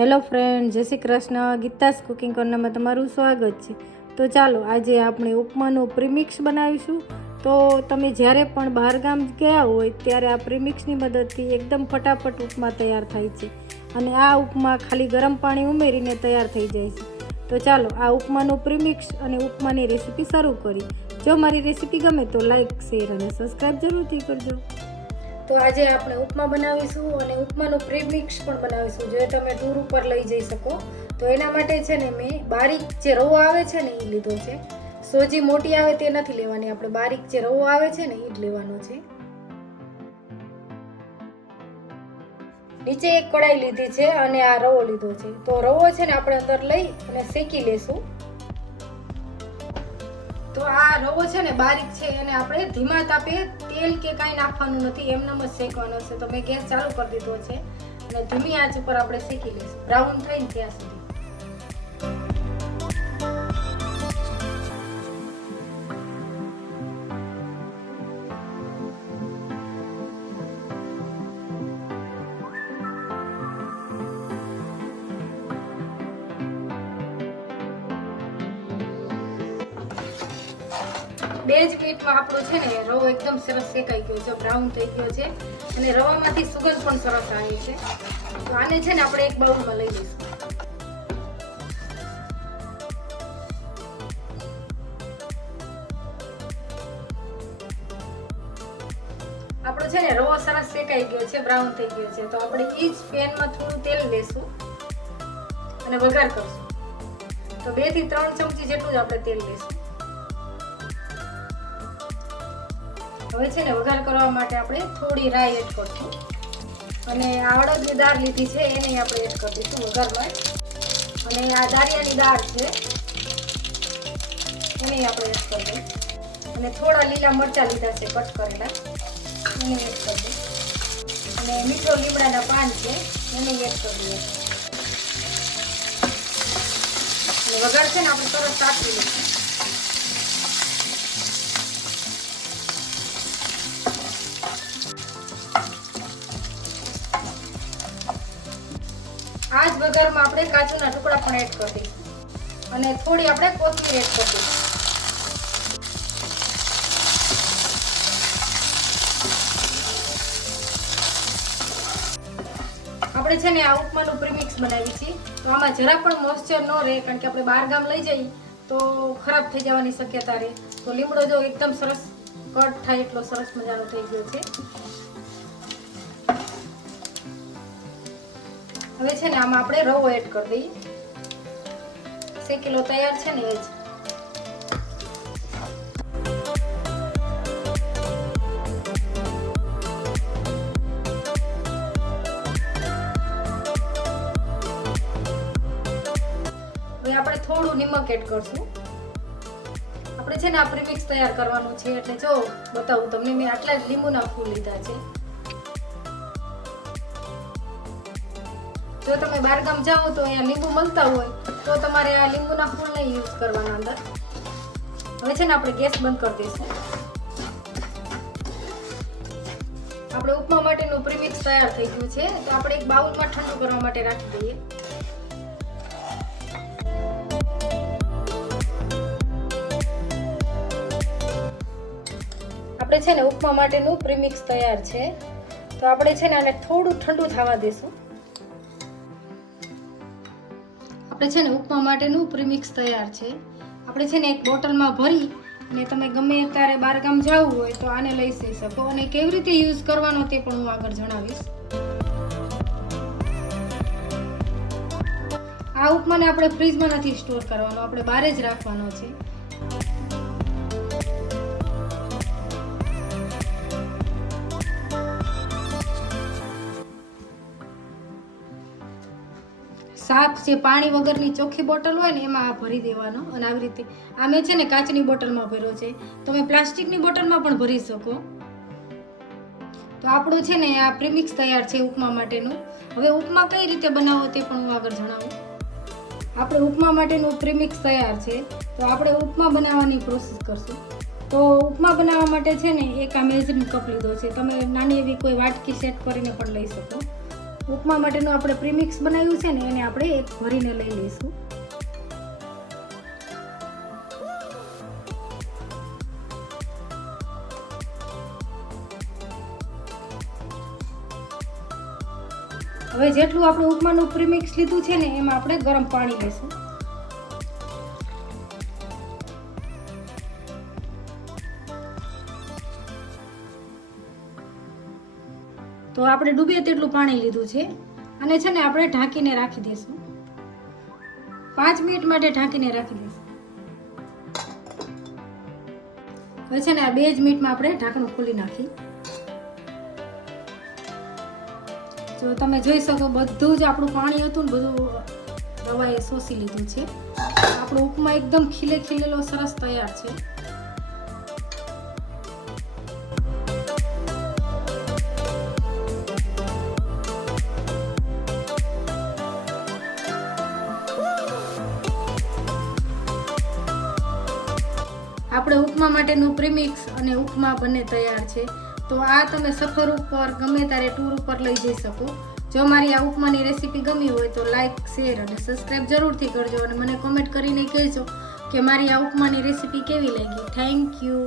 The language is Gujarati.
હેલો ફ્રેન્ડ, જય શ્રી કૃષ્ણ. ગીતાસ કુકિંગ કોર્નરમાં તમારું સ્વાગત છે. તો ચાલો, આજે આપણે ઉપમાનું પ્રીમિક્સ બનાવીશું. તો તમે જ્યારે પણ બહારગામ ગયા હોય, ત્યારે આ પ્રીમિક્સની મદદથી એકદમ ફટાફટ ઉપમા તૈયાર થાય છે. અને આ ઉપમા ખાલી ગરમ પાણી ઉમેરીને તૈયાર થઈ જાય છે. તો ચાલો, આ ઉપમાનું પ્રીમિક્સ અને ઉપમાની રેસીપી શરૂ કરી જો મારી રેસીપી ગમે તો લાઈક, શેર અને સબસ્ક્રાઈબ જરૂરથી કરજો. તો આજે આપણે ઉપમા બનાવીશું અને ઉપમાનું પ્રીમિક્સ પણ બનાવીશું, જો તમે ટૂર ઉપર લઈ જઈ શકો. તો એના માટે છે ને મેં બારીક જે રવો આવે છે ને એ લીધો છે. સોજી મોટી આવે તે નથી લેવાની, આપણે બારીક જે રવો આવે છે ને એ જ લેવાનો છે. નીચે એક કડાઈ લીધી છે અને આ રવો લીધો છે. તો રવો છે ને આપણે અંદર લઈ અને શેકી લેશું. તો આ રવો છે ને બારીક છે, એને આપણે ધીમા તાપે તેલ કે કાંઈ નાખવાનું નથી, એમનામ જ શેકવાનો છે. તો મેં ગેસ ચાલુ કરી દીધો છે અને ધીમી આંચ ઉપર આપણે શેકી લઈશું. બ્રાઉન થઈને ત્યાં સુધી. બે જ મિનિટમાં આપણો છે ને, રવો એકદમ સરસ શેકાઈ ગયો છે બ્રાઉન થઈ ગયો છે. અને રવામાંથી સુગંધ પણ સરસ આવી છે. તો આને છે ને આપણે એક બાઉલમાં લઈ લઈશું. આપણો છે ને, રવો સરસ શેકાઈ ગયો છે બ્રાઉન થઈ ગયો છે. તો આપણે એ જ પેનમાં થોડું તેલ લેશું અને વઘાર કરશું. તો બેથી ત્રણ ચમચી જેટલું જ આપણે તેલ લેશું. હવે છે ને વઘાર કરવા માટે આપણે થોડી રાઈ એડ કરશું. અને આ જે દાળ લીધી છે, એને આપણે એડ કરી દઈશું વઘારમાં. અને આ દાળિયાની દાળ છે, એને આપણે એડ કરી દઈએ અને થોડા લીલા મરચાં લીધા છે કટ કરેલા, એને એડ કરી દઈશું. અને મીઠો લીમડાના પાન છે, એને એડ કરી દઈએ. વઘાર છે ને આપણે તરત સાચવી લઈશું. વઘારમાં આપણે કાજુના ટુકડા પણ એડ કરી અને થોડી આપણે કોથમીર એડ કરી આપણે છે ને આ ઉપમાનું પ્રીમિક્સ બનાવી છીએ. તો આમાં જરા પણ મોઇશ્ચર ન રહે, કારણ કે આપણે બહાર ગામ લઈ જઈએ, તો ખરાબ થઈ જવાની શક્યતા રહે. તો લીમડો જો એકદમ સરસ કટ થાય, એટલો સરસ મજાનો થઈ ગયો છે. હવે છે ને આમાં આપણે રવો એડ કરી દઈએ. શેકેલો તૈયાર છે ને એ જ. હવે આપણે થોડું નિમક એડ કરશું. આપણે છે ને આ પ્રીમિક્સ તૈયાર કરવાનું છે, એટલે જો બતાવું તમને, મેં આટલા જ લીંબુના ફૂલ લીધા છે. જો તમે બહારગામ જાઓ તો અહીંયા લીંબુ મળતા હોય, તો તમારે આ લીંબુના ફૂલને યુઝ કરવાના અંદર. હવે છે ને આપણે ગેસ બંધ કરી દઈશું. આપણે ઉપમા માટેનું પ્રીમિક્સ તૈયાર થઈ ગયું છે, તો આપણે એક બાઉલમાં ઠંડુ કરવા માટે રાખી દઈએ. આપણે છે ને ઉપમા માટેનું પ્રીમિક્સ તૈયાર છે, તો આપણે છે ને આને થોડું ઠંડુ થવા દઈશું. આપણે છે ને ઉપમા માટેનું પ્રીમિક્સ તૈયાર છે. આપણે છે ને એક બોટલમાં ભરી અને તમે ગમે ત્યારે બહારગામ જવું હોય તો આને લઈ જઈ શકો અને કેવી રીતે યુઝ કરવાનો તે પણ હું આગળ જણાવીશ. આ ઉપમાને આપણે ફ્રીજમાં નથી સ્ટોર કરવાનો, આપણે બહાર જ રાખવાનો છે. સાફ જે પાણી વગરની ચોખ્ખી બોટલ હોય ને એમાં આ ભરી દેવાનો. અને આવી રીતે આ મેં છે ને કાચની બોટલમાં ભર્યો છે. તમે પ્લાસ્ટિકની બોટલમાં પણ ભરી શકો. તો આપણું છે ને આ પ્રીમિક્સ તૈયાર છે ઉપમા માટેનું. હવે ઉપમા કઈ રીતે બનાવો તે પણ હું આગળ જણાવું. આપણે ઉપમા માટેનું પ્રીમિક્સ તૈયાર છે. તો આપણે ઉપમા બનાવવાની પ્રોસેસ કરશું. તો ઉપમા બનાવવા માટે છે ને એક આ મેઝરિંગ કપ લીધો છે. તમે નાની એવી કોઈ વાટકી સેટ કરીને પણ લઈ શકો. ઉપમા માટેનું આપણે પ્રીમિક્સ બનાવ્યું છે ને એને આપણે એક ભરીને લઈ લઈશું. હવે જેટલું આપણે ઉપમાનું પ્રીમિક્સ લીધું છે ને એમાં આપણે ગરમ પાણી લઈશું. તો આપણે ડૂબીએ તેટલું પાણી લીધું છે. અને છે ને આપણે ઢાંકીને રાખી દઈશું. પાંચ મિનિટ માટે ઢાંકીને રાખી દઈશું. હવે છે ને આ બે જ મિનિટમાં આપણે ઢાંકણું ખોલી નાખી. જો તમે જોઈ શકો બધું જ આપણું પાણી હતું ને બધું દવાએ શોષી લીધું છે. આપણો ઉપમા એકદમ ખીલે ખીલેલો સરસ તૈયાર છે. આપણે ઉપમા માટેનું પ્રીમિક્સ અને ઉપમા બંને તૈયાર છે. તો આ તમે સફર ઉપર ગમે ત્યારે ટૂર ઉપર લઈ જઈ શકો. જો મારી આ ઉપમાની રેસીપી ગમી હોય તો લાઈક શેર અને સબસ્ક્રાઈબ જરૂરથી કરજો અને મને કોમેન્ટ કરીને કહેજો કે મારી આ ઉપમાની રેસીપી કેવી લાગી. Thank you